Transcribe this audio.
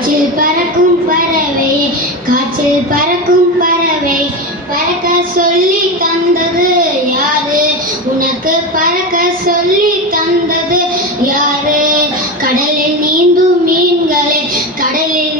காற்றில் பறக்கும் பறவை, காற்றில் பறக்கும் பறவை, பறக்க சொல்லி தந்தது யாரு? உனக்கு பறக்க சொல்லி தந்தது யாரு? கடலில் நீந்தும் மீன்களே, கடலில்